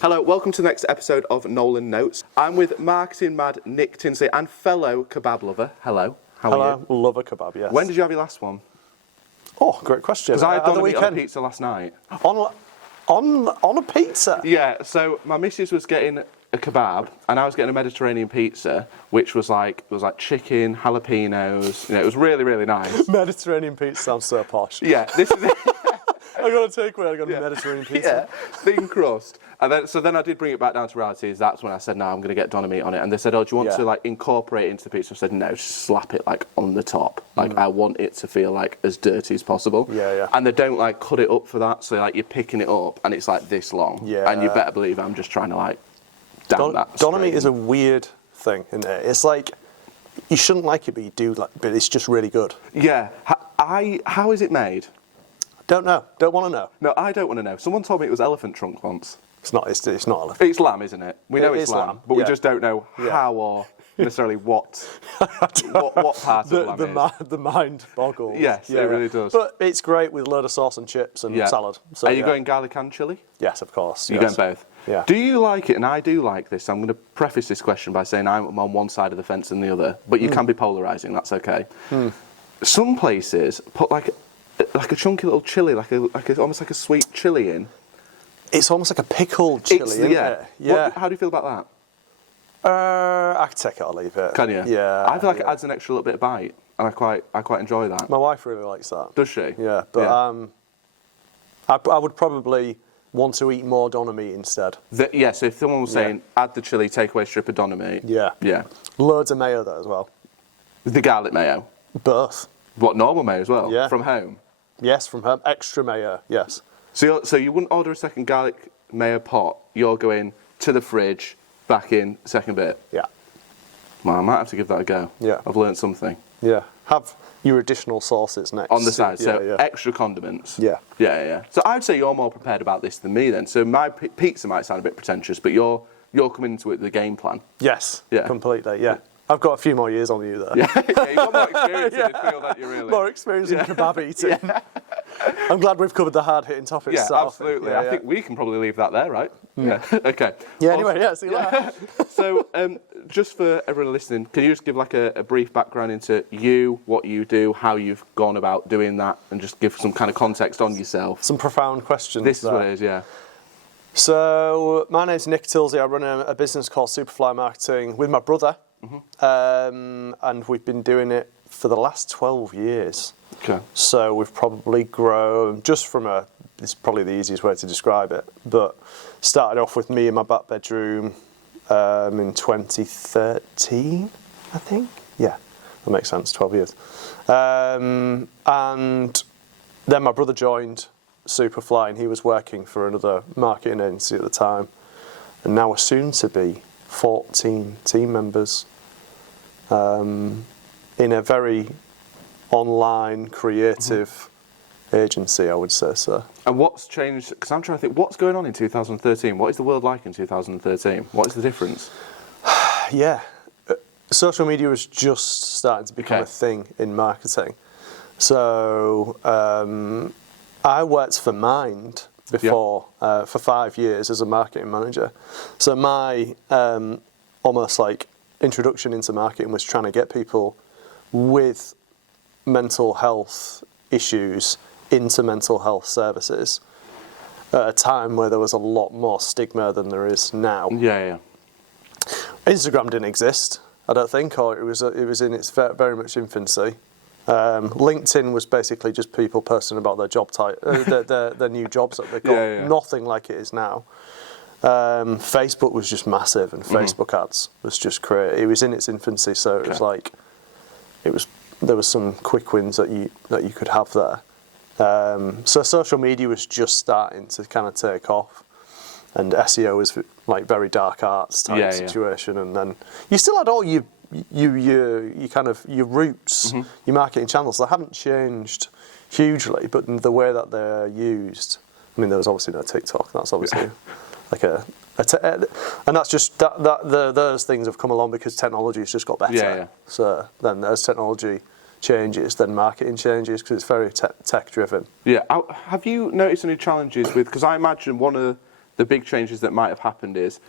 Hello, welcome to the next episode of Nolan Notes. I'm with marketing mad Nick Tyldsley and fellow kebab lover. Hello, how are you? Love a kebab, yes. When did you have your last one? Oh, great question. Because I had done a pizza last night. On a pizza? Yeah, so my missus was getting a kebab and I was getting a Mediterranean pizza, which was like chicken, jalapenos. It was really, really nice. Mediterranean pizza sounds so posh. Yeah, this is it. I got a takeaway. I got a Mediterranean pizza. Yeah, thin crust. And then I did bring it back down to reality. That's when I said, no, I'm going to get doner meat on it. And they said, oh, do you want to incorporate it into the pizza? I said, no, just slap it on the top. I want it to feel as dirty as possible. Yeah. And they don't cut it up for that. So you're picking it up and it's this long. Yeah. And you better believe I'm just trying to down that. Doner meat is a weird thing, isn't it? It's you shouldn't like it, but you do but it's just really good. Yeah. How is it made? Don't know. Don't want to know. No, I don't want to know. Someone told me it was elephant trunk once. It's not elephant. It's lamb, isn't it? We know it's lamb, but we just don't know how or necessarily what part of the lamb is. The mind boggles. Yes, it really does. But it's great with a load of sauce and chips and salad. So, are you going garlic and chilli? Yes, of course. You're going both? Yeah. Do you like it? And I do like this. I'm going to preface this question by saying I'm on one side of the fence and the other, but you can be polarising, that's okay. Some places put like a chunky little chilli, almost like a sweet chilli in. It's almost like a pickled chilli, isn't it? Yeah. How do you feel about that? I can take it or leave it. Can you? Yeah. I feel like it adds an extra little bit of bite, and I quite enjoy that. My wife really likes that. Does she? Yeah, but I would probably want to eat more doner meat instead. So if someone was saying, add the chilli, take away a strip of doner meat. Yeah. Loads of mayo though as well. The garlic mayo? Both. What, normal mayo as well? Yeah. From home? Yes, from home. Extra mayo, yes. So you wouldn't order a second garlic mayo pot, you're going to the fridge, back in, second bit? Yeah. Well, I might have to give that a go. Yeah. I've learned something. Yeah. Have your additional sauces next. On the side, extra condiments. Yeah. Yeah. So I'd say you're more prepared about this than me then. So my pizza might sound a bit pretentious, but you're coming into it with a game plan. Yes. Yeah. Completely, yeah. I've got a few more years on you there. Yeah, you've got more experience in it, feel that you're really... More experience in kebab eating. Yeah. I'm glad we've covered the hard-hitting topics. Yeah, absolutely. I think we can probably leave that there, right? Yeah. Okay. Yeah, anyway, see you later. So, just for everyone listening, can you just give a brief background into you, what you do, how you've gone about doing that, and just give some kind of context on yourself? Some profound questions. This is what it is, yeah. So, my name's Nick Tyldsley. I run a business called Superfly Marketing with my brother. And we've been doing it for the last 12 years. Okay. So we've probably grown, this is probably the easiest way to describe it, but started off with me in my back bedroom in 2013, I think. Yeah, that makes sense, 12 years. And then my brother joined Superfly and he was working for another marketing agency at the time. And now we're soon to be 14 team members in a very online, creative agency, I would say so. And what's changed? Because I'm trying to think, what's going on in 2013? What is the world like in 2013? What is the difference? Yeah, social media was just starting to become a thing in marketing. So I worked for Mind before for 5 years as a marketing manager. So my almost introduction into marketing was trying to get people with mental health issues into mental health services at a time where there was a lot more stigma than there is now. Yeah. Instagram didn't exist, I don't think, or it was in its very much infancy. LinkedIn was basically just people posting about their job their new jobs that they got. Nothing like it is now. Facebook was just massive, and Facebook ads was just great. It was in its infancy, so it was there was some quick wins that you could have there. So social media was just starting to kind of take off, and SEO was very dark arts type situation, and then you still had all your roots, your marketing channels. They haven't changed hugely, but the way that they're used. I mean, there was obviously no TikTok. That's obviously and that's just those things have come along because technology has just got better. Yeah. So then as technology changes, then marketing changes because it's very tech driven. Yeah. Have you noticed any challenges with? Because I imagine one of the big changes that might have happened is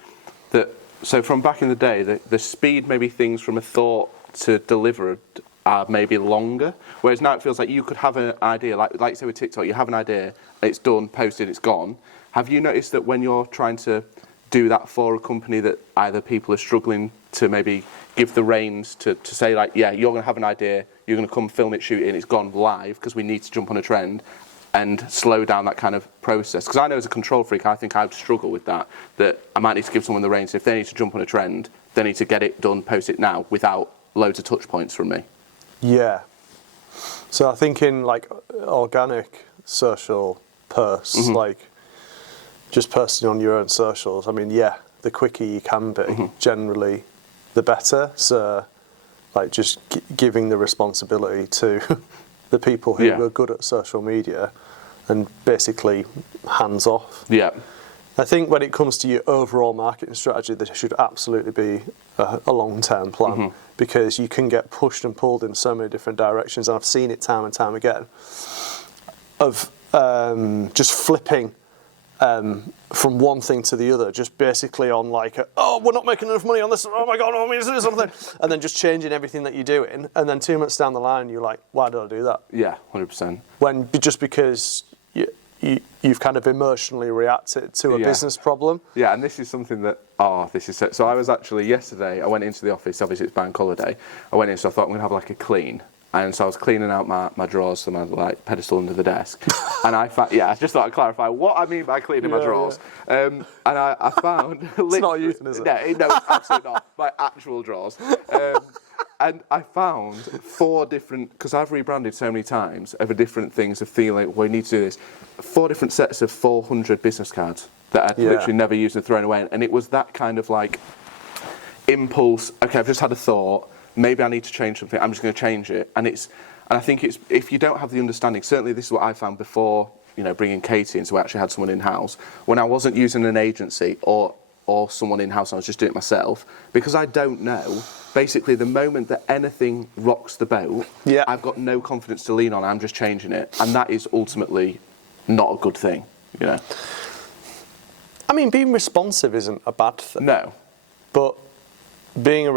that, so from back in the day, the speed maybe things from a thought to delivered are maybe longer, whereas now it feels like you could have an idea, like say with TikTok, you have an idea, it's done, posted, it's gone. Have you noticed that when you're trying to do that for a company that either people are struggling to maybe give the reins to say like, yeah, you're going to have an idea, you're going to come film it, shoot it, and it's gone live because we need to jump on a trend, and slow down that kind of process? Because I know as a control freak, I think I'd struggle with that I might need to give someone the reins. If they need to jump on a trend, they need to get it done, post it now, without loads of touch points from me. Yeah. So I think in like organic social posts, like just posting on your own socials, I mean, yeah, the quicker you can be, generally the better. So like just giving the responsibility to the people who are good at social media and basically hands off. Yeah. I think when it comes to your overall marketing strategy, there should absolutely be a long-term plan, because you can get pushed and pulled in so many different directions, and I've seen it time and time again, of just flipping from one thing to the other, just basically on like, oh, we're not making enough money on this, oh my God, I mean, to do something, and then just changing everything that you're doing, and then 2 months down the line, you're like, why did I do that? Yeah, 100%. When just because you've kind of emotionally reacted to a business problem. Yeah, and this is something that, this is so I was actually, yesterday, I went into the office, obviously it's bank holiday, I went in, so I thought I'm going to have like a clean. And so I was cleaning out my drawers, so my like pedestal under the desk, and I just thought I'd clarify what I mean by cleaning my drawers. And I found it's not a euphemism. No, absolutely not. My actual drawers. And I found 4 different, because I've rebranded so many times over different things of feeling we need to do this. 4 different sets of 400 business cards that I'd literally never used and thrown away, and it was that kind of like impulse. Okay, I've just had a thought. Maybe I need to change something. I'm just going to change it, and I think it's, if you don't have the understanding. Certainly, this is what I found before, bringing Katie in. So we actually had someone in house when I wasn't using an agency or someone in house. I was just doing it myself because I don't know. Basically, the moment that anything rocks the boat, I've got no confidence to lean on. I'm just changing it, and that is ultimately not a good thing. I mean, being responsive isn't a bad thing. No, but being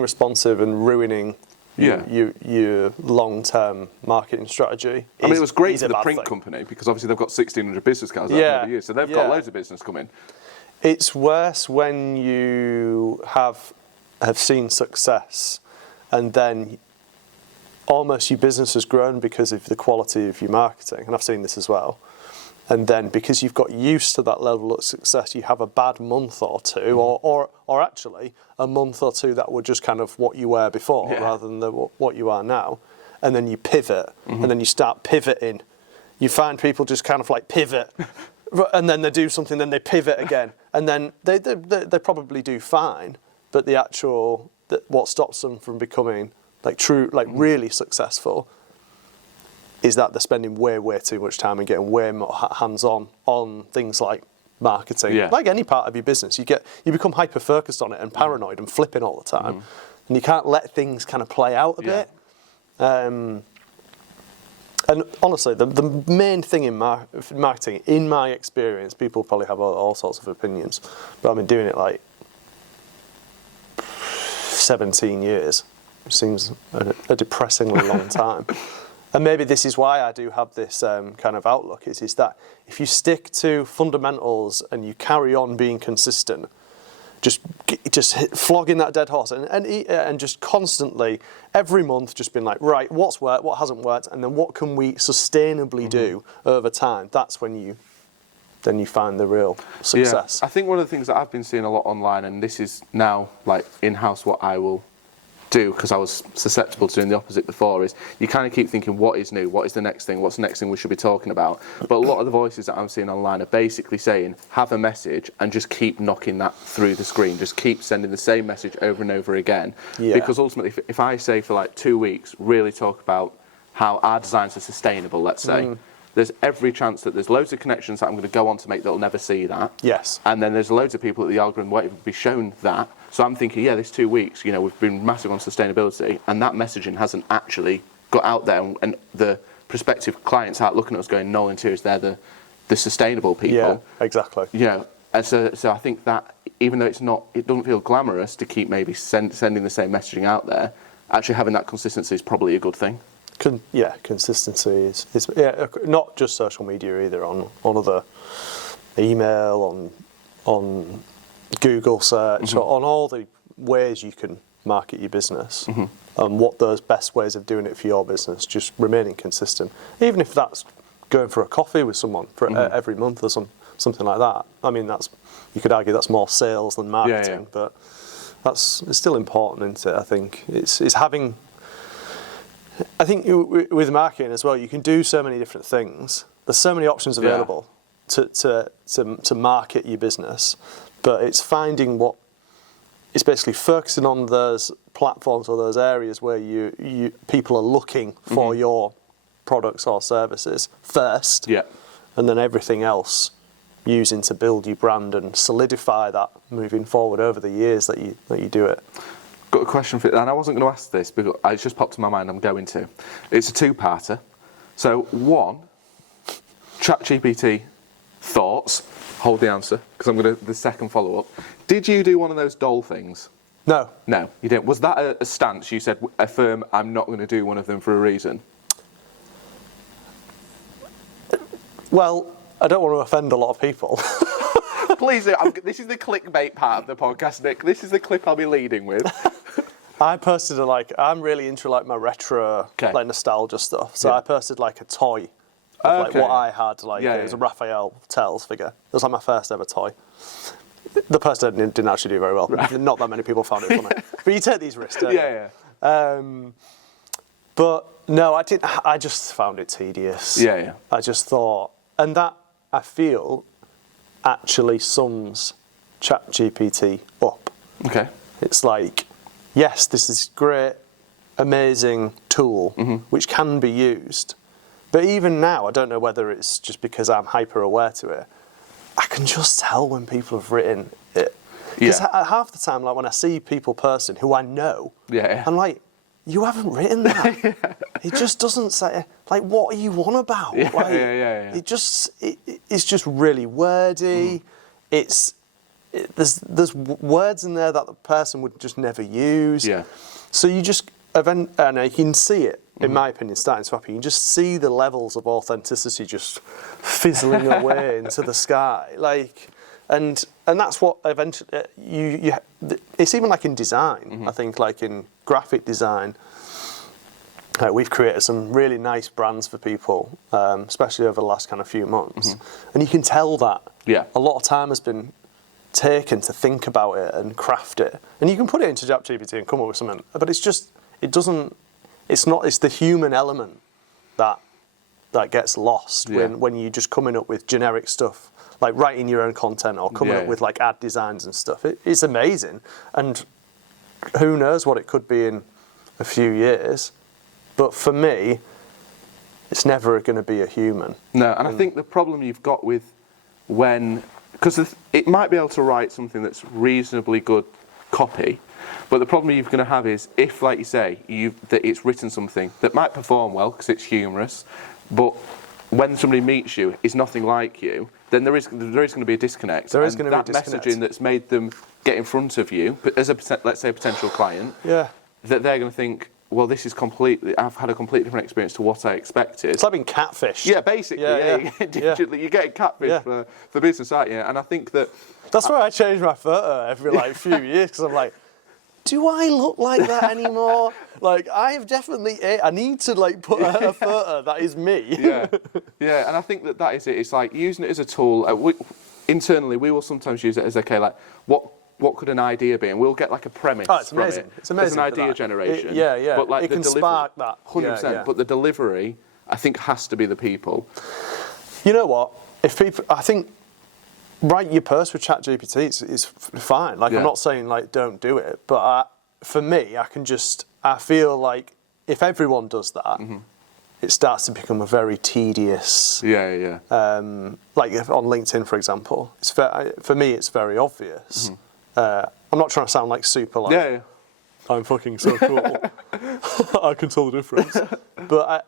responsive and ruining your long-term marketing strategy. I mean, it was great for the print company because obviously they've got 1,600 business cards over the years, so they've got loads of business coming. It's worse when you have seen success and then almost your business has grown because of the quality of your marketing, and I've seen this as well. And then because you've got used to that level of success, you have a bad month or two, or actually a month or two that were just kind of what you were before rather than what you are now. And then you pivot, and then you start pivoting. You find people just kind of like pivot, and then they do something, then they pivot again. And then they probably do fine, but what stops them from becoming really successful is that they're spending way too much time and getting way more hands-on on things like marketing. Like any part of your business, you become hyper-focused on it and paranoid and flipping all the time, and you can't let things kind of play out a bit. And honestly, the main thing in marketing, in my experience, people probably have all sorts of opinions, but I've been doing it like 17 years. It seems a depressingly long time. And maybe this is why I do have this kind of outlook, is that if you stick to fundamentals and you carry on being consistent, just flogging that dead horse and just constantly, every month, just being like, right, what's worked, what hasn't worked, and then what can we sustainably do over time, that's when you find the real success. I think one of the things that I've been seeing a lot online, and this is now like in-house what I will do, because I was susceptible to doing the opposite before, is you kind of keep thinking, what is new, what is the next thing, what's the next thing we should be talking about. But a lot of the voices that I'm seeing online are basically saying, have a message and just keep knocking that through the screen, just keep sending the same message over and over again. Because ultimately, if I say for like 2 weeks, really talk about how our designs are sustainable, let's say, there's every chance that there's loads of connections that I'm going to go on to make that'll never see that. And then there's loads of people that the algorithm won't even be shown that. So I'm thinking, this 2 weeks, we've been massive on sustainability, and that messaging hasn't actually got out there, and the prospective clients aren't looking at us going, Nolan Interiors, they're the sustainable people. Yeah, exactly. Yeah, and so I think that even though it doesn't feel glamorous to keep maybe sending the same messaging out there, actually having that consistency is probably a good thing. Consistency is not just social media either, on other email, on Google search, on all the ways you can market your business, and what those best ways of doing it for your business, just remaining consistent. Even if that's going for a coffee with someone for every month or something like that. I mean, you could argue that's more sales than marketing, but it's still important, isn't it? I think it's having. I think with marketing as well, you can do so many different things. There's so many options available to market your business, but it's finding what. It's basically focusing on those platforms or those areas where people are looking for your products or services first, and then everything else using to build your brand and solidify that moving forward over the years that you do it. Got a question for you, and I wasn't going to ask this, but it's just popped in my mind. I'm going to. It's a two-parter. So, one, ChatGPT thoughts. Hold the answer, because I'm going to the second follow-up. Did you do one of those doll things? No. No, you didn't. Was that a stance? You said, affirm, I'm not going to do one of them for a reason. Well, I don't want to offend a lot of people. Please do. This is the clickbait part of the podcast, Nick. This is the clip I'll be leading with. I posted I'm really into my retro, nostalgia stuff. So I posted a toy of what I had. It was a Raphael Tyldsley figure. It was my first ever toy. The person didn't actually do very well. Right. Not that many people found it funny. But you take these risks, don't you? But no, I didn't. I just found it tedious. Yeah. I just thought, and that I feel actually sums ChatGPT up. Okay. It's yes, this is great, amazing tool which can be used. But even now, I don't know whether it's just because I'm hyper aware to it. I can just tell when people have written it. Because half the time, when I see people who I know, I'm like, you haven't written that. It just doesn't say, what are you on about? It's just really wordy. There's words in there that the person would just never use. Yeah. So you just, and you can see it, in my opinion, starting to happen. You can just see the levels of authenticity just fizzling away into the sky. And that's what eventually, it's even in design, I think, in graphic design. We've created some really nice brands for people, especially over the last kind of few months. And you can tell that a lot of time has been taken to think about it and craft it. And you can put it into ChatGPT and come up with something, but it's the human element that gets lost when you're just coming up with generic stuff, like writing your own content or coming up with ad designs and stuff. It's amazing, and who knows what it could be in a few years. But for me, it's never going to be a human. No, and I think the problem you've got with because it might be able to write something that's reasonably good copy, but the problem you're going to have is if, like you say, that it's written something that might perform well because it's humorous, but when somebody meets you is nothing like you, then there is going to be a disconnect. There is going to be a disconnect. That messaging that's made them get in front of you, but as let's say a potential client, that they're going to think, well, I've had a completely different experience to what I expected. It's like being catfished. Yeah, basically, digitally, you're getting catfished for business, aren't you? And I think that's why I change my photo every few years, because I'm like, do I look like that anymore? I have definitely, I need to put a photo that is me. Yeah, and I think that is it. It's using it as a tool. Internally, we will sometimes use it as what could an idea be? And we'll get a premise. Oh, it's amazing. It's amazing. As an idea generation. But it can spark that. 100%. Yeah. But the delivery, I think, has to be the people. You know what? I think, write your post with ChatGPT is fine. I'm not saying don't do it, but for me, I feel like if everyone does that, it starts to become a very tedious. Yeah. On LinkedIn, for example, for me, it's very obvious. I'm not trying to sound super I'm fucking so cool. I can tell the difference. But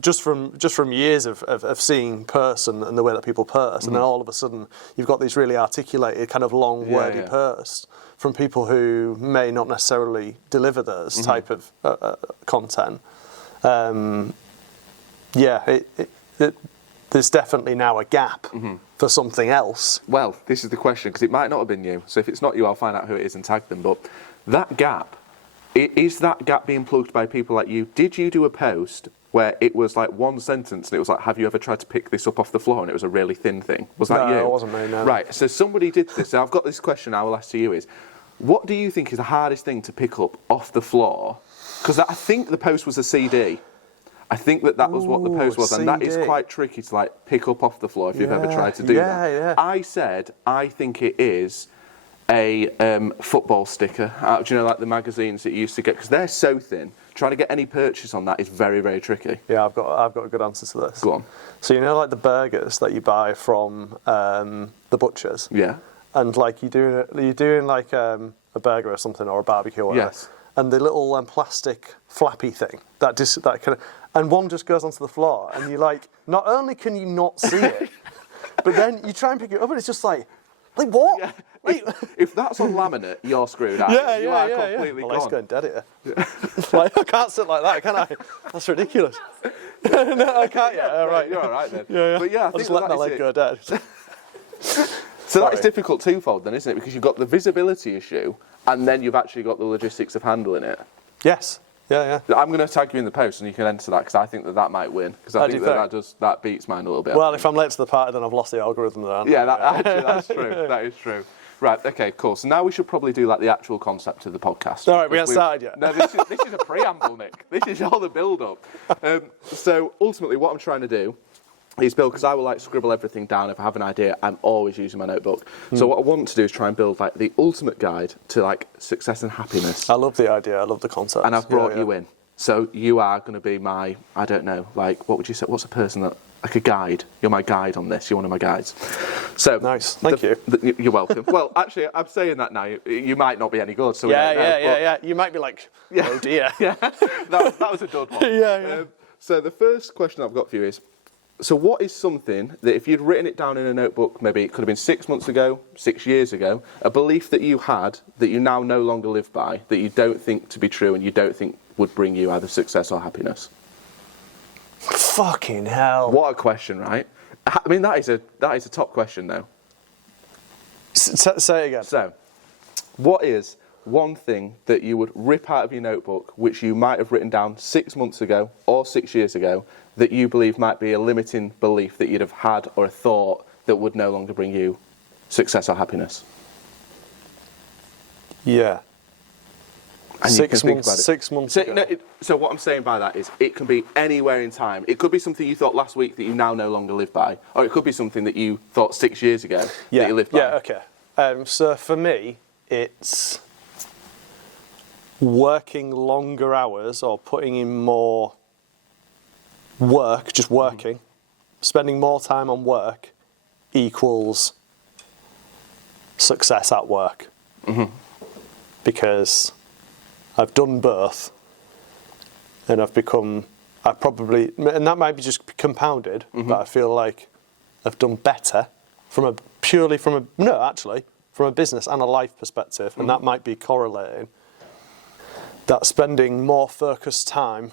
just from years of seeing purse and the way that people purse, and then all of a sudden you've got these really articulated, kind of long, wordy purse from people who may not necessarily deliver those type of content. There's definitely now a gap for something else. Well, this is the question, because it might not have been you. So if it's not you, I'll find out who it is and tag them. But that gap, is that gap being plugged by people like you? Did you do a post where it was like one sentence and it was like, have you ever tried to pick this up off the floor? And it was a really thin thing. Was that you? No, it wasn't me, no. Right, so somebody did this. So I've got this question I will ask to you is, what do you think is the hardest thing to pick up off the floor? Because I think the post was a CD. I think that was what the post was, and that is quite tricky to like pick up off the floor if you've ever tried to do that. Yeah. I said I think it is a football sticker. Do you know, like the magazines that you used to get, because they're so thin. Trying to get any purchase on that is very, very tricky. Yeah, I've got a good answer to this. Go on. So you know, like the burgers that you buy from the butchers. Yeah. And like you're doing like a burger or something, or a barbecue or whatever. Yes. And the little plastic flappy thing that kind of, and one just goes onto the floor, and you like, not only can you not see it, but then you try and pick it up, and it's just like what? Yeah. Like, If that's on laminate, you're screwed out. You are completely well, it's gone. going dead here. Like, I can't sit like that, can I? That's ridiculous. No, I can't yet. All right, You're all right then. Yeah. But yeah, I I'll think just let my leg go dead. So that is difficult twofold then, isn't it? Because you've got the visibility issue, and then you've actually got the logistics of handling it. Yes. Yeah. I'm going to tag you in the post, and you can enter that, because I think that might win. Because I think that beats mine a little bit. Well, if I'm late to the party, then I've lost the algorithm there. Yeah, actually, that's true. That is true. Right, okay, cool. So now we should probably do like the actual concept of the podcast. All right, we haven't started yet. No, this is a preamble, Nick. This is all the build-up. So ultimately, what I'm trying to do is build, because I will like scribble everything down. If I have an idea, I'm always using my notebook. So what I want to do is try and build like the ultimate guide to like success and happiness. I love the idea. I love the concept. And I've brought you in. So you are going to be my, I don't know, like, what would you say? What's a person that, like a guide? You're my guide on this. You're one of my guides. So nice. Thank you. You're welcome. Well, actually, I'm saying that now. You might not be any good. So yeah. You might be like, oh dear. Yeah, that was a dud one. Yeah. So the first question I've got for you is, so what is something that if you'd written it down in a notebook, maybe it could have been 6 months ago, 6 years ago, a belief that you had that you now no longer live by, that you don't think to be true and you don't think would bring you either success or happiness? Fucking hell. What a question, right? I mean, that is a top question, though. Say it again. So, what is one thing that you would rip out of your notebook, which you might have written down 6 months ago or 6 years ago, that you believe might be a limiting belief that you'd have had or a thought that would no longer bring you success or happiness? Yeah. And 6 months. 6 months ago. So what I'm saying by that is, it can be anywhere in time. It could be something you thought last week that you now no longer live by, or it could be something that you thought 6 years ago that you lived by. Yeah. Okay. So for me, it's working longer hours or putting in more work, just working, spending more time on work equals success at work. Because I've done both, and I've probably, and that might be just compounded, but I feel like I've done better from a business and a life perspective, and that might be correlating. That spending more focused time,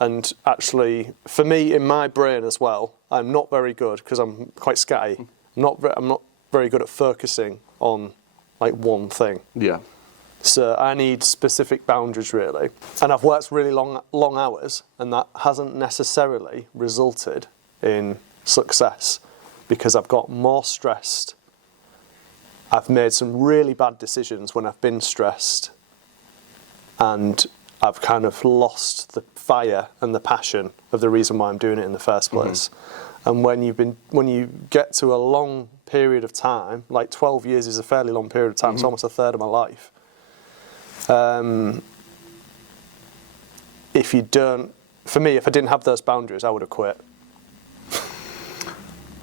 and actually, for me, in my brain as well, I'm not very good, because I'm quite scatty. I'm not very good at focusing on like one thing. Yeah. So I need specific boundaries, really. And I've worked really long hours, and that hasn't necessarily resulted in success, because I've got more stressed. I've made some really bad decisions when I've been stressed, and I've kind of lost the fire and the passion of the reason why I'm doing it in the first place. And when you get to a long period of time, like 12 years is a fairly long period of time, it's almost a third of my life. If I didn't have those boundaries, I would have quit.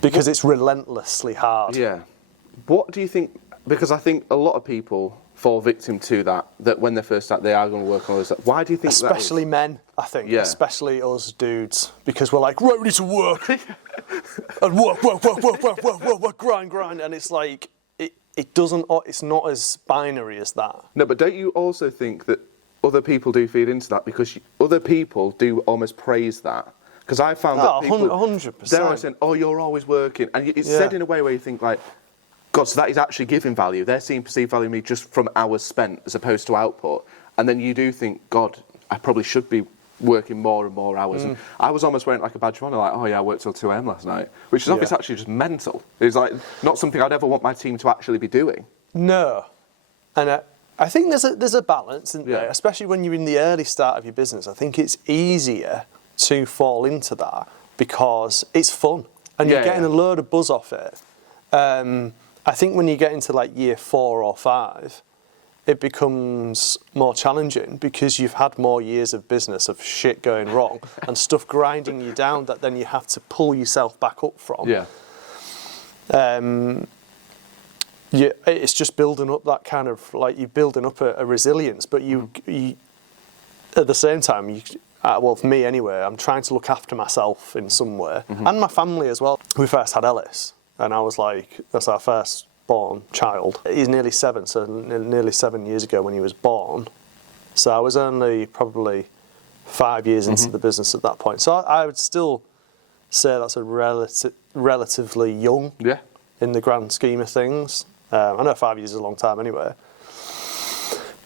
Because it's relentlessly hard. Yeah. What do you think, because I think a lot of people fall victim to that when they first start, they are going to work on this. Why do you think Especially that is? men. I think, Yeah. especially us dudes, because we're like, right, we need to work. And work, grind. And it's like, it's not as binary as that. No, but don't you also think that other people do feed into that because other people do almost praise that? Because I found that people... 100%. They're always saying, oh, you're always working. And it's said in a way where you think like, God, so that is actually giving value. They're seeing perceived value in me just from hours spent as opposed to output. And then you do think, God, I probably should be working more and more hours. And I was almost wearing like a badge of honour, like, oh yeah, I worked till 2 a.m. last night, which is obviously actually just mental. It's like not something I'd ever want my team to actually be doing. No. And I think there's a balance, isn't there? Especially when you're in the early start of your business. I think it's easier to fall into that because it's fun and you're getting a load of buzz off it. I think when you get into like year 4 or 5, it becomes more challenging because you've had more years of business of shit going wrong and stuff grinding you down that then you have to pull yourself back up from. Yeah. It's just building up that kind of, like, you're building up a resilience, but you at the same time, well, for me anyway, I'm trying to look after myself in some way and my family as well. We first had Ellis and I was like, that's our first born child. He's nearly 7, so nearly 7 years ago when he was born. So I was only probably 5 years into the business at that point. So I would still say that's a relatively young in the grand scheme of things. I know 5 years is a long time anyway.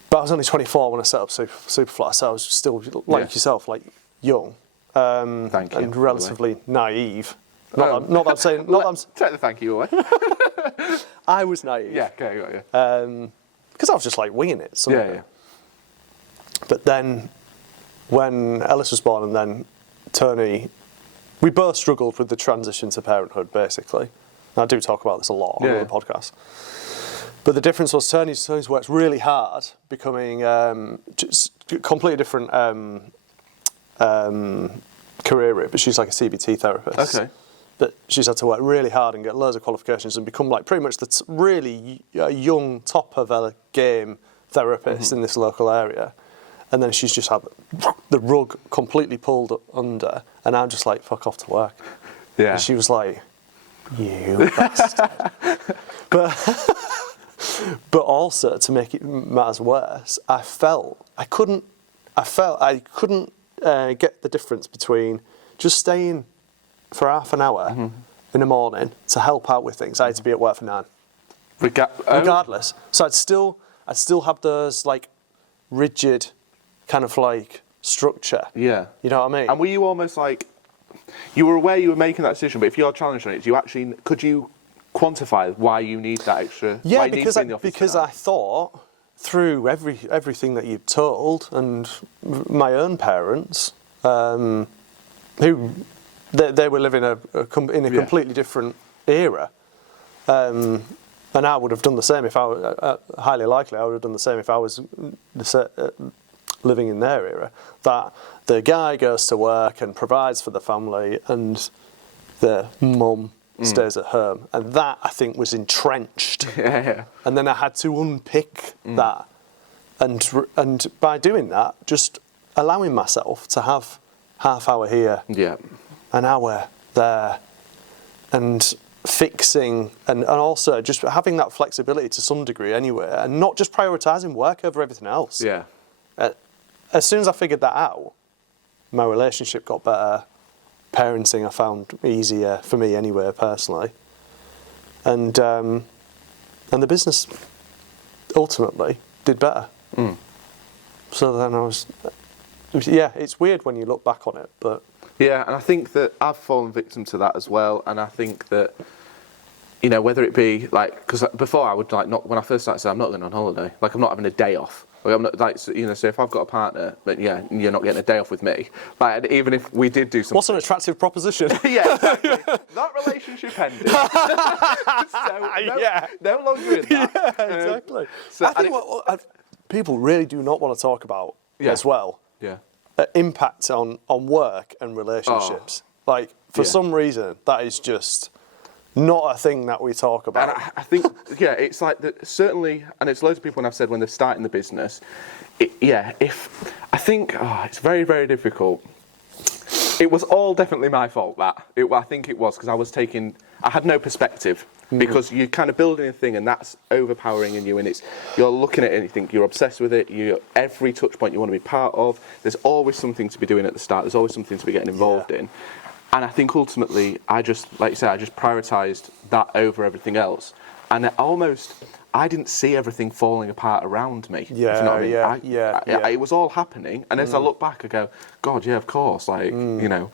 But I was only 24 when I set up Superfly, so I was still, like yourself, like young. Thank you. And relatively naive. Not that I'm saying... Take the thank you away. I was naive. Yeah, okay, got you. Because I was just like winging it. Yeah. But then when Ellis was born and then Tony, we both struggled with the transition to parenthood, basically. And I do talk about this a lot on the podcast. But the difference was Tony's worked really hard, becoming just completely different career route, but she's like a CBT therapist. Okay. But she's had to work really hard and get loads of qualifications and become like pretty much the really young top of her game therapist in this local area. And then she's just had the rug completely pulled under, and I'm just like, fuck off to work. Yeah. And she was like, you bastard. But also, to make it matters worse, I couldn't get the difference between just staying for half an hour in the morning to help out with things. I had to be at work for 9. Regardless. So I'd still have those like rigid kind of like structure. Yeah. You know what I mean? And were you almost like, you were aware you were making that decision, but if you're challenged on it, could you quantify why you need that extra? Yeah, why you need to be in the office because I thought through everything that you've told and my own parents, who they were living in a completely different era, and I would have done the same if I was highly likely. I would have done the same if I was living in their era. That the guy goes to work and provides for the family, and the mum stays at home, and that I think was entrenched. Yeah. And then I had to unpick that, and by doing that, just allowing myself to have half hour here, an hour there, and fixing, and also just having that flexibility to some degree anyway, and not just prioritising work over everything else. Yeah. As soon as I figured that out, my relationship got better. Parenting I found easier for me anyway, personally, and the business ultimately did better. So then it's weird when you look back on it, but yeah, and I think that I've fallen victim to that as well, and I think that, you know, whether it be like, because before I would like not, when I first started saying I'm not going on holiday, like I'm not having a day off. Like I'm not, like, you know, so if I've got a partner, but yeah, you're not getting a day off with me. Like, and even if we did do something. What's an attractive proposition? Yeah, exactly. That relationship ended. No longer in that. Yeah, exactly. So I think what people really do not want to talk about as well. Yeah. Impact on work and relationships. Like, for some reason, that is just not a thing that we talk about. And I think, yeah, it's like certainly, and it's loads of people when I've said when they're starting the business, it's very, very difficult. It was all definitely my fault, I think it was, because I had no perspective, because you're kind of building a thing and that's overpowering in you, and you're looking at it and you think you're obsessed with it, every touch point you want to be part of, there's always something to be doing at the start, there's always something to be getting involved in. And I think ultimately, I just prioritised that over everything else. And I didn't see everything falling apart around me. Yeah, if you know what I mean? Yeah. It was all happening. And as I look back, I go, God, yeah, of course. Like, you know,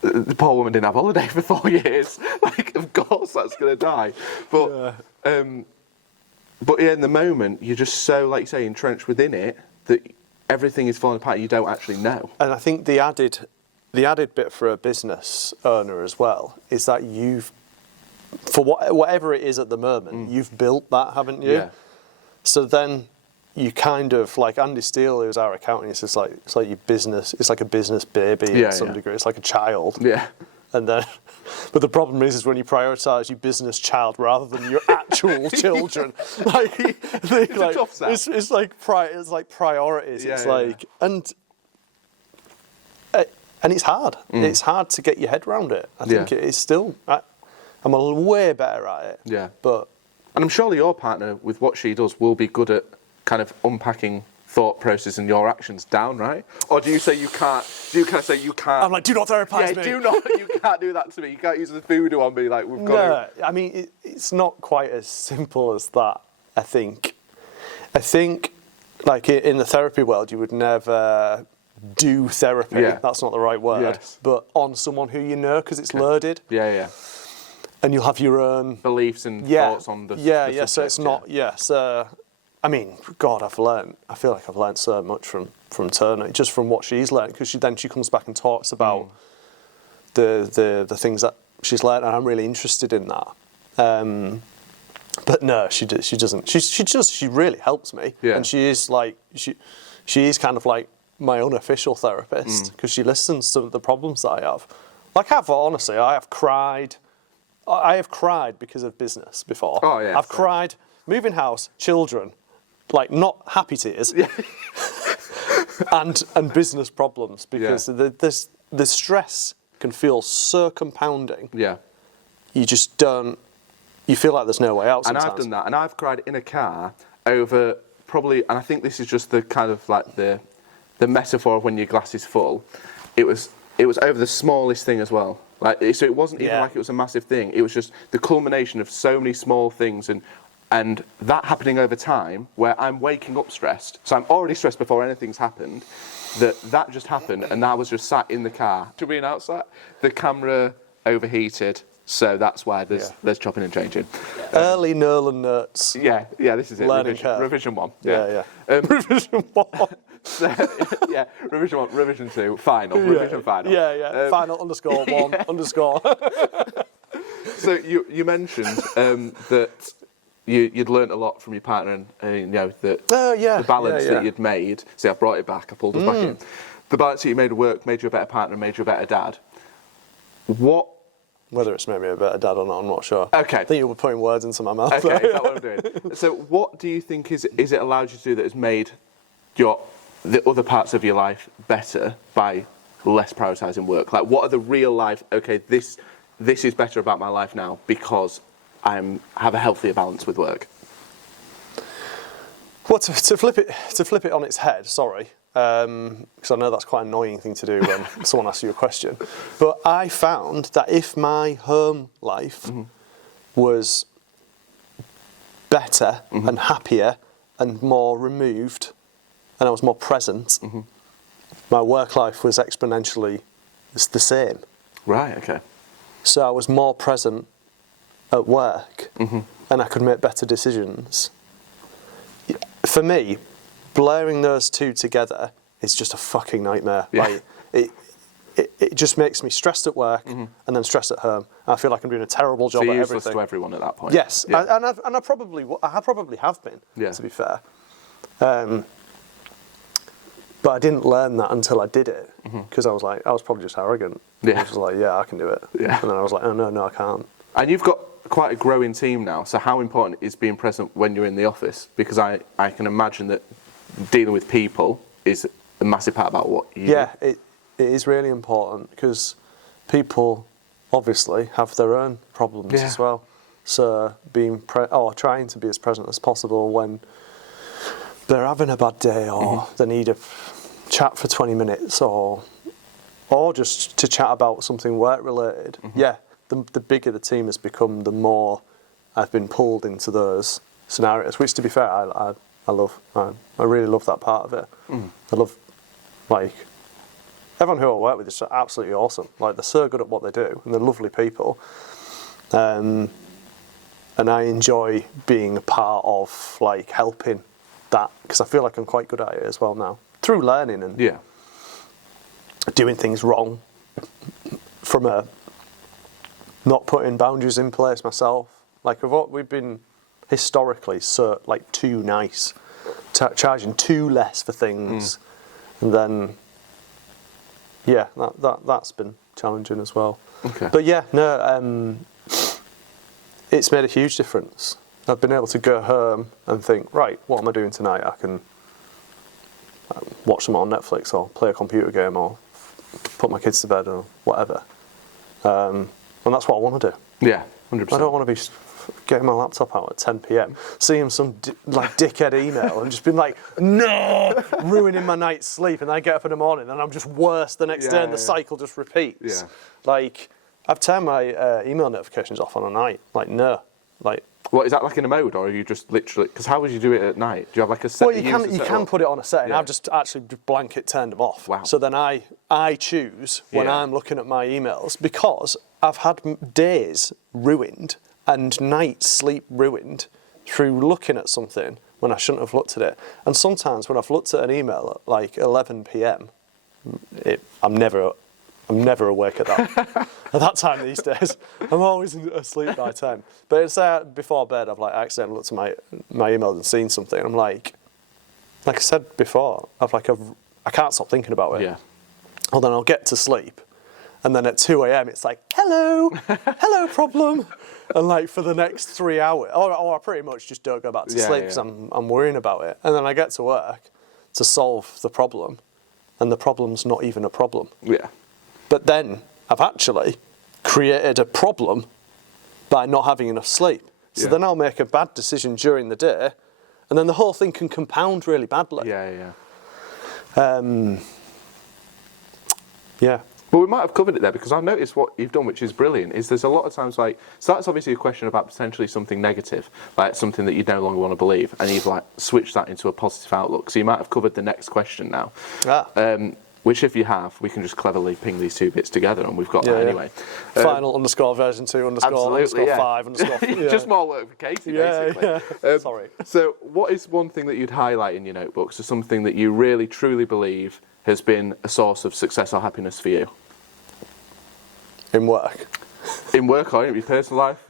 the poor woman didn't have holiday for 4 years. Like, of course that's going to die. But yeah, in the moment, you're just so, like you say, entrenched within it that everything is falling apart and you don't actually know. And I think the added bit for a business owner as well is that for whatever it is at the moment, you've built that, haven't you? Yeah. So then you kind of, like Andy Steele, who's our accountant, it's like your business, it's like a business baby to some degree. It's like a child. Yeah. And then, but the problem is when you prioritise your business child rather than your actual children. It's a tough sell. It's like priorities. Yeah, it's like and it's hard. It's hard to get your head around it. I think it is still. I'm way better at it. Yeah. But and I'm surely your partner, with what she does, will be good at kind of unpacking thought process and your actions down, right? Or do you say you can't? Do you kind of say you can't? I'm like, do not therapize me. Do not. You can't do that to me. You can't use the voodoo on me. Like we've got. No, I mean it's not quite as simple as that. I think, like in the therapy world, you would never do therapy. Yeah. That's not the right word. Yes. But on someone who you know, because it's loaded. Yeah. And you'll have your own beliefs and thoughts on the subject, so it's not I mean, God, I feel like I've learned so much from Turner, just from what she's learned, because she comes back and talks about the things that she's learned, and I'm really interested in that. But no, she doesn't. She really helps me, and she is like she is kind of like my unofficial therapist, because she listens to the problems that I have. Like honestly, I have cried because of business before. Oh yeah. I've cried, moving house, children, like not happy tears, and business problems, because the stress can feel so compounding. Yeah. You just don't. You feel like there's no way out sometimes. And I've done that, and I've cried in a car over probably, and I think this is just the kind of like the metaphor of when your glass is full. It was over the smallest thing as well. Like, so it wasn't even like it was a massive thing. It was just the culmination of so many small things, and that happening over time, where I'm waking up stressed. So I'm already stressed before anything's happened. That just happened, and I was just sat in the car. To being outside, the camera overheated, so that's why there's chopping and changing. Early Nolan Notes. Yeah, this is it. Learning curve. Revision 1. Yeah. Revision 1. So, revision 1, revision 2, final, revision final. Final _1 _. So you mentioned that you'd learnt a lot from your partner, and you know that the balance that you'd made. See, I brought it back. I pulled us back in. The balance that you made at work made you a better partner, made you a better dad. Whether it's made me a better dad or not, I'm not sure. Okay. I think you were putting words into my mouth. Okay, is that what I'm doing? So what do you think is it allowed you to do that has made the other parts of your life better by less prioritising work? Like, what are the real life, okay, this is better about my life now because I have a healthier balance with work? Well, to flip it on its head, sorry, because I know that's quite an annoying thing to do when someone asks you a question, but I found that if my home life was better and happier and more removed, and I was more present, my work life was exponentially the same. Right, okay. So I was more present at work, and I could make better decisions. For me, blurring those two together is just a fucking nightmare. Yeah. Like, it just makes me stressed at work and then stressed at home. I feel like I'm doing a terrible job so at you're everything. useless to everyone at that point. Yes, and I probably have been. To be fair. But I didn't learn that until I did it, because I was probably just arrogant. Yeah. I was just like, I can do it. Yeah. And then I was like, oh no, I can't. And you've got quite a growing team now. So how important is being present when you're in the office? Because I can imagine that dealing with people is a massive part about what you do. Yeah, it is really important because people obviously have their own problems as well. So trying to be as present as possible when they're having a bad day or they need a chat for 20 minutes or just to chat about something work related. Yeah, the bigger the team has become, the more I've been pulled into those scenarios, which to be fair, I love. I really love that part of it. I love, like, everyone who I work with is absolutely awesome. Like, they're so good at what they do and they're lovely people. And I enjoy being a part of, like, helping that because I feel like I'm quite good at it as well now through learning and doing things wrong from a not putting boundaries in place myself. Like, we've been historically so, like, too nice, charging too less for things, and then that's been challenging as well. Okay. But it's made a huge difference. I've been able to go home and think, right, what am I doing tonight? I can watch them on Netflix or play a computer game or put my kids to bed or whatever. And that's what I want to do. Yeah, 100%. I don't want to be getting my laptop out at 10 p.m, seeing some dickhead email and just being like, no, ruining my night's sleep, and then I get up in the morning and I'm just worse the next day and the cycle just repeats. Yeah. Like, I've turned my email notifications off on a night. Like, no. Like, what, is that like in a mode, or are you just literally... Because how would you do it at night? Do you have like a set? Well, you can put it on a setting. Yeah. I've just actually blanket turned them off. Wow. So then I choose when I'm looking at my emails, because I've had days ruined and nights sleep ruined through looking at something when I shouldn't have looked at it. And sometimes when I've looked at an email at like 11 p.m, I'm never awake at that time these days. I'm always asleep by 10. But it's before bed, I've like accidentally looked at my email and seen something. I'm like I said before, I can't stop thinking about it. Yeah. Well, then I'll get to sleep, and then at 2 a.m. it's like, hello problem, and like for the next 3 hours, or I pretty much just don't go back to sleep because I'm worrying about it, and then I get to work to solve the problem, and the problem's not even a problem. Yeah. But then I've actually created a problem by not having enough sleep. So then I'll make a bad decision during the day, and then the whole thing can compound really badly. Yeah. Well, we might have covered it there, because I've noticed what you've done, which is brilliant, is there's a lot of times like... So that's obviously a question about potentially something negative, like something that you no longer want to believe, and you've like switched that into a positive outlook. So you might have covered the next question now. Which, if you have, we can just cleverly ping these two bits together, and we've got that anyway. Final _ version 2 _ 5 _ Just more work for Katie, basically. Yeah. Sorry. So what is one thing that you'd highlight in your notebooks as something that you really, truly believe has been a source of success or happiness for you? In work. In work or in your personal life?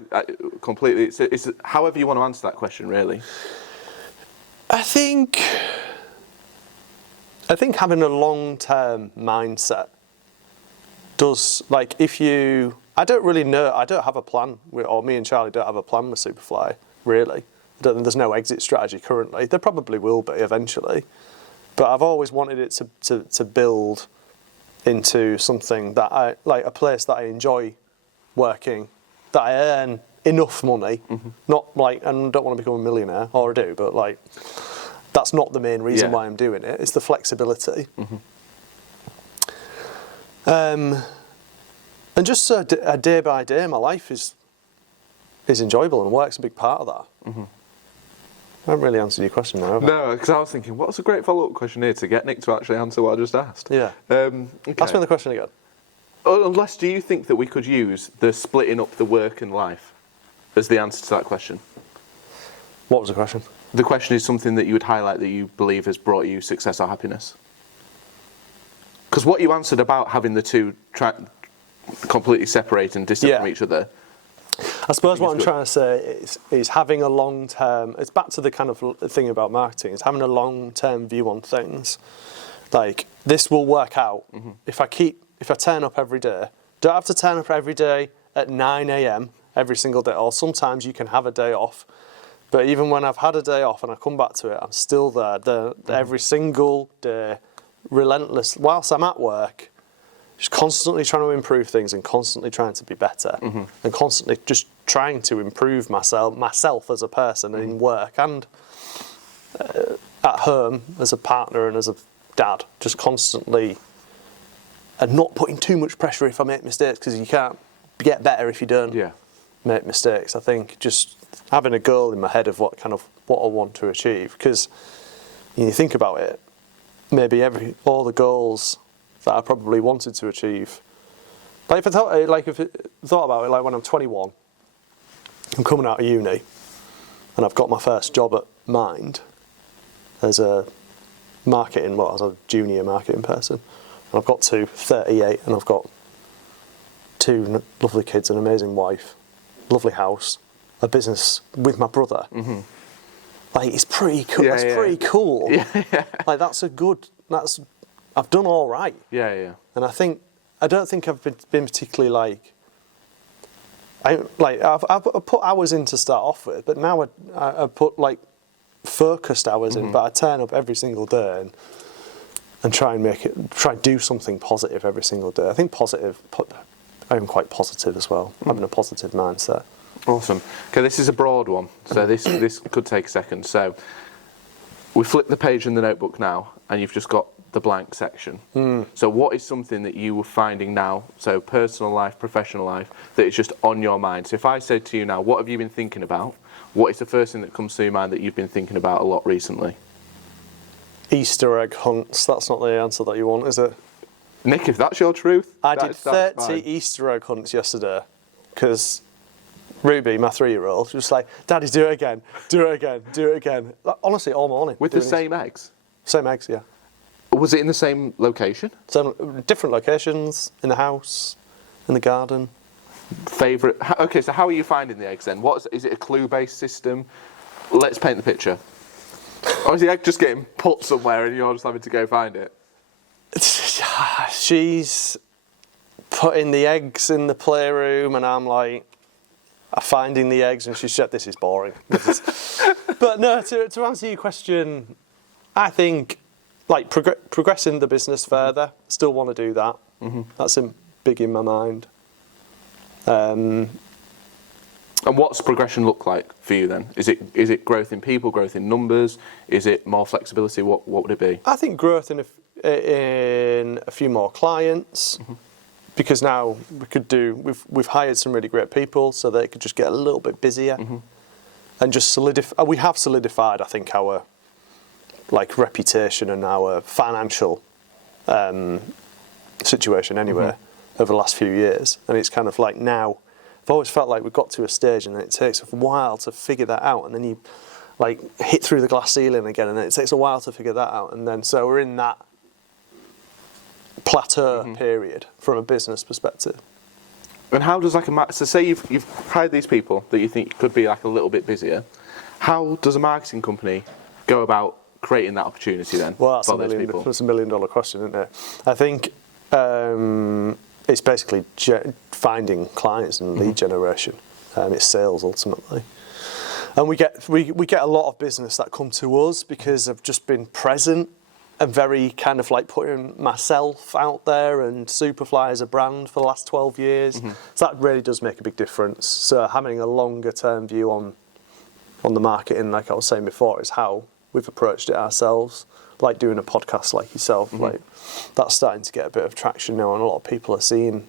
Completely. It's however you want to answer that question, really. I think having a long-term mindset does, like, I don't really know, I don't have a plan, or me and Charlie don't have a plan with Superfly, really. There's no exit strategy currently. There probably will be eventually. But I've always wanted it to build into something that a place that I enjoy working, that I earn enough money, not like, and don't want to become a millionaire, or I do, but like, that's not the main reason why I'm doing it. It's the flexibility. And just a day by day, my life is enjoyable, and work's a big part of that. I haven't really answered your question there, have I? No, because I was thinking, what's a great follow-up question here to get Nick to actually answer what I just asked? Yeah. Okay. Ask me the question again. Unless, do you think that we could use the splitting up the work and life as the answer to that question? What was the question? The question is something that you would highlight that you believe has brought you success or happiness. Because what you answered about having the two completely separate and distant from each other... I suppose what I'm trying to say is having a long-term... It's back to the kind of thing about marketing, is having a long-term view on things. Like, this will work out if I turn up every day. Don't have to turn up every day at 9 a.m. every single day, or sometimes you can have a day off. But even when I've had a day off and I come back to it, I'm still there every single day, relentless, whilst I'm at work, just constantly trying to improve things and constantly trying to be better and constantly just trying to improve myself as a person in work and at home as a partner and as a dad, just constantly, and not putting too much pressure if I make mistakes, because you can't get better if you don't make mistakes. I think just having a goal in my head of what I want to achieve, because you think about it, maybe all the goals that I probably wanted to achieve, if I thought about it, like when I'm 21, I'm coming out of uni, and I've got my first job at Mind as a junior marketing person. And I've got to 38, and I've got 2 lovely kids, an amazing wife, lovely house, a business with my brother. Like, it's pretty cool. That's pretty cool. Like, I've done all right. And I don't think I've been particularly I've put hours in to start off with, but now I put focused hours in. But I turn up every single day and try and do something positive every single day. I think I'm quite positive as well, having a positive mindset. Awesome. Okay, this is a broad one, so this could take a second. So we flip the page in the notebook now, and you've just got the blank section. So what is something that you were finding now, so personal life, professional life, that is just on your mind? So if I said to you now, what have you been thinking about? What is the first thing that comes to your mind that you've been thinking about a lot recently? Easter egg hunts. That's not the answer that you want, is it? Nick, if that's your truth, I did 30 Easter egg hunts yesterday, because Ruby, my 3-year-old, was like, Daddy, do it again, do it again, do it again. Like, honestly, all morning. With the same eggs? Same eggs, yeah. Was it in the same location? Different locations, in the house, in the garden. Favourite? Okay, so how are you finding the eggs then? Is it a clue-based system? Let's paint the picture. Or is the egg just getting put somewhere and you're just having to go find it? She's putting the eggs in the playroom, and I'm like, finding the eggs, and she said, "This is boring." But no, to answer your question, I think progressing the business further. Still want to do that. That's big in my mind. And what's progression look like for you then? Is it growth in people, growth in numbers? Is it more flexibility? What would it be? I think growth in a few more clients, because now we've hired some really great people, so they could just get a little bit busier, and just solidify. We have solidified, I think, our reputation and our financial situation anyway over the last few years, and it's kind of like now. I've always felt like we've got to a stage, and then it takes a while to figure that out, and then you hit through the glass ceiling again, and then it takes a while to figure that out, and then so we're in that plateau period from a business perspective. And how does so say you've hired these people that you think could be a little bit busier, how does a marketing company go about creating that opportunity then for those people? That's $1 million question, isn't it? I think it's basically finding clients and lead generation. It's sales ultimately, and we get a lot of business that come to us because I've just been present and very kind of putting myself out there and Superfly as a brand for the last 12 years. So that really does make a big difference. So having a longer term view on the marketing, like I was saying before, is how we've approached it ourselves. Like doing a podcast like yourself, that's starting to get a bit of traction now, and a lot of people are seeing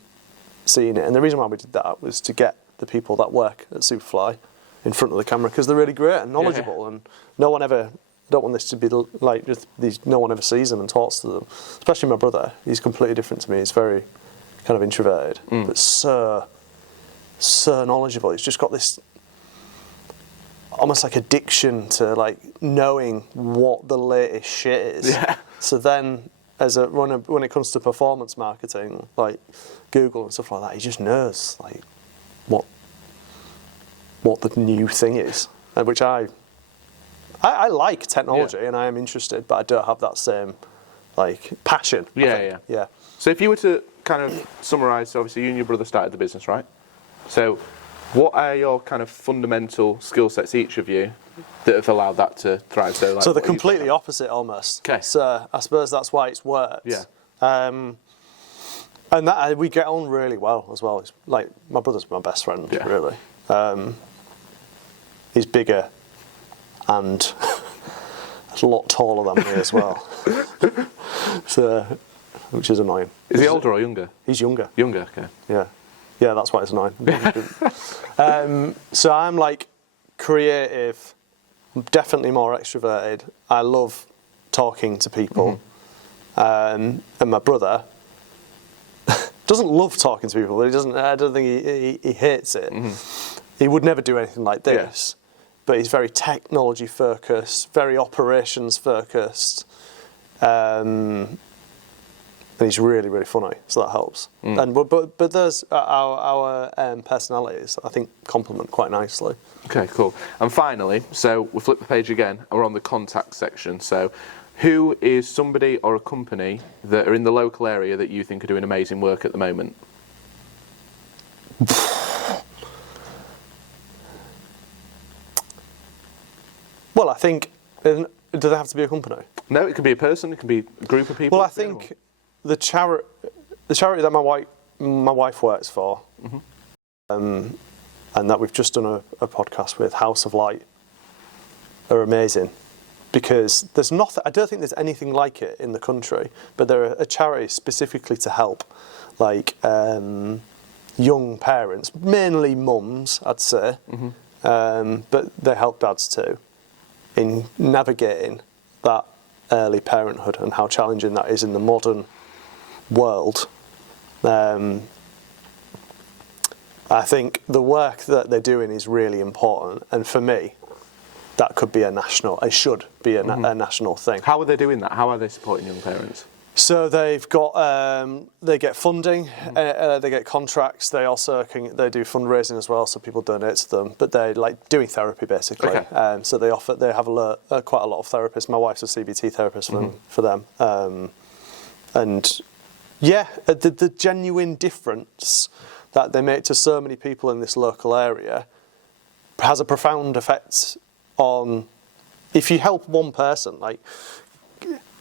it. And the reason why we did that was to get the people that work at Superfly in front of the camera, because they're really great and knowledgeable, and no one ever. I don't want this to be just these. No one ever sees them and talks to them. Especially my brother. He's completely different to me. He's very kind of introverted, but so knowledgeable. He's just got this almost addiction to knowing what the latest shit is. Yeah. So then, when it comes to performance marketing, like Google and stuff like that, he just knows what the new thing is, which I like technology and I am interested, but I don't have that same passion. Yeah. So if you were to kind of summarise, so obviously you and your brother started the business, right? So What are your kind of fundamental skill sets, each of you, that have allowed that to thrive? So, like, So they're completely opposite almost. Okay. So I suppose that's why it's worked. Yeah. And that we get on really well as well. It's like my brother's my best friend, Yeah. really. He's bigger and a lot taller than me as well. So, which is annoying. Is he older or younger? He's younger. Younger, okay. Yeah. Yeah, that's why it's annoying. So I'm like creative, definitely more extroverted. I love talking to people. And my brother doesn't love talking to people. He doesn't. I don't think he hates it. He would never do anything like this. But he's very technology focused, very operations focused. And he's really, really funny, so that helps. And but there's our personalities, I think, complement quite nicely. Okay, cool. And finally, so we flip the page again, and we're on the contact section. So, who is somebody or a company that are in the local area that you think are doing amazing work at the moment? Well, I think, do they have to be a company? No, it could be a person, it can be a group of people. Well, I think the charity that my wife works for, and that we've just done a podcast with, House of Light, are amazing, because there's nothing. I don't think there's anything like it in the country. But they're a charity specifically to help, like young parents, mainly mums, I'd say, but they help dads too, in navigating that early parenthood and how challenging that is in the modern world. I think the work that they're doing is really important, and for me, that could be it should be a national thing. How are they doing that? How are they supporting young parents? So they've got, they get funding, they get contracts. They also they do fundraising as well, so people donate to them. But they're like doing therapy basically. Okay. So they have quite a lot of therapists. My wife's a CBT therapist for them. And yeah, the genuine difference that they make to so many people in this local area has a profound effect on. If you help one person,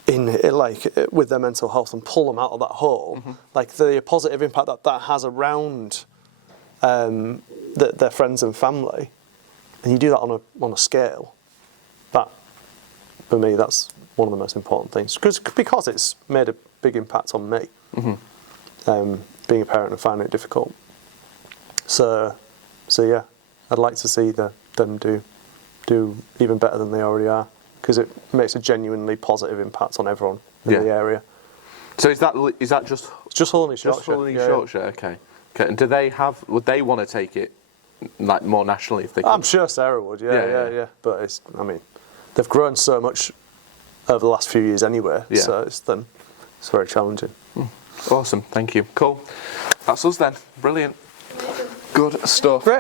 with their mental health, and pull them out of that hole, like the positive impact that has around their friends and family, and you do that on a scale, that for me that's one of the most important things, because it's made a big impact on me, being a parent and finding it difficult. So yeah, I'd like to see them do even better than they already are, because it makes a genuinely positive impact on everyone in the area. So is that just? It's just Hull and East Yorkshire. Just Hull and East Yorkshire, okay. And do they would they want to take it like more nationally if they could? I'm sure Sarah would, yeah. But they've grown so much over the last few years anyway, so it's very challenging. Awesome, thank you. Cool. That's us then. Brilliant. Good stuff. Great.